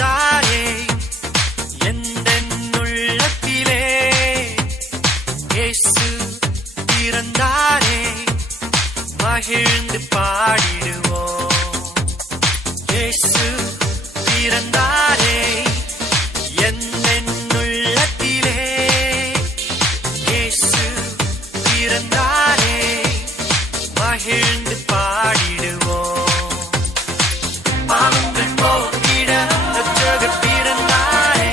பிறந்தாரே எந்தன் உள்ளத்திலே. இயேசு பிறந்தாரே மகிழ்ந்து பாடிடுவோம். இயேசு பிறந்தாரே எந்தன் உள்ளத்திலே. இயேசு பிறந்தாரே மகிழ்ந்து பாடிடுவோம். பாவங்கள் போக்கிட ரட்சகர் பிறந்தாரே.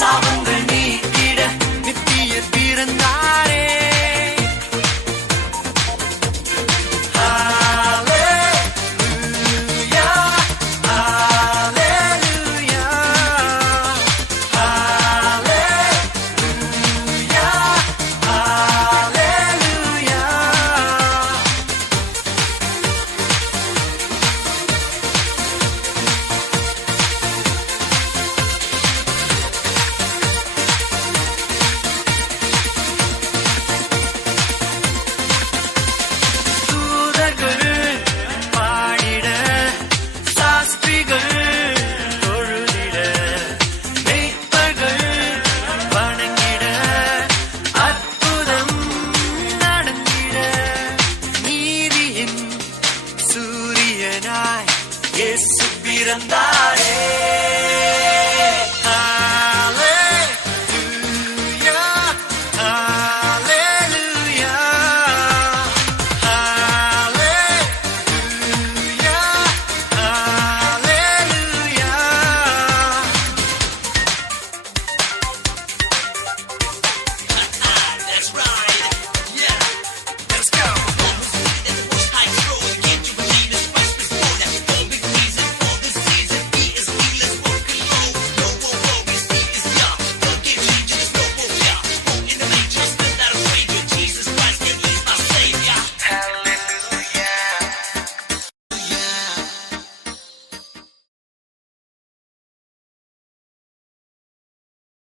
சாபங்கள் நீக்கிட நித்தியர் பிறந்தாரே. ஹல்லேலூயா ஹல்லேலூயா ஹல்லேலூயா ஹல்லேலூயா. தூதர்கள் பாடிட சாஸ்திரிகள் தொழுதிட மேய்ப்பர்கள் வணங்கிட அற்புதம் நடந்திட நீதியின் சூரியனாய் இயேசு பிறந்தாரே.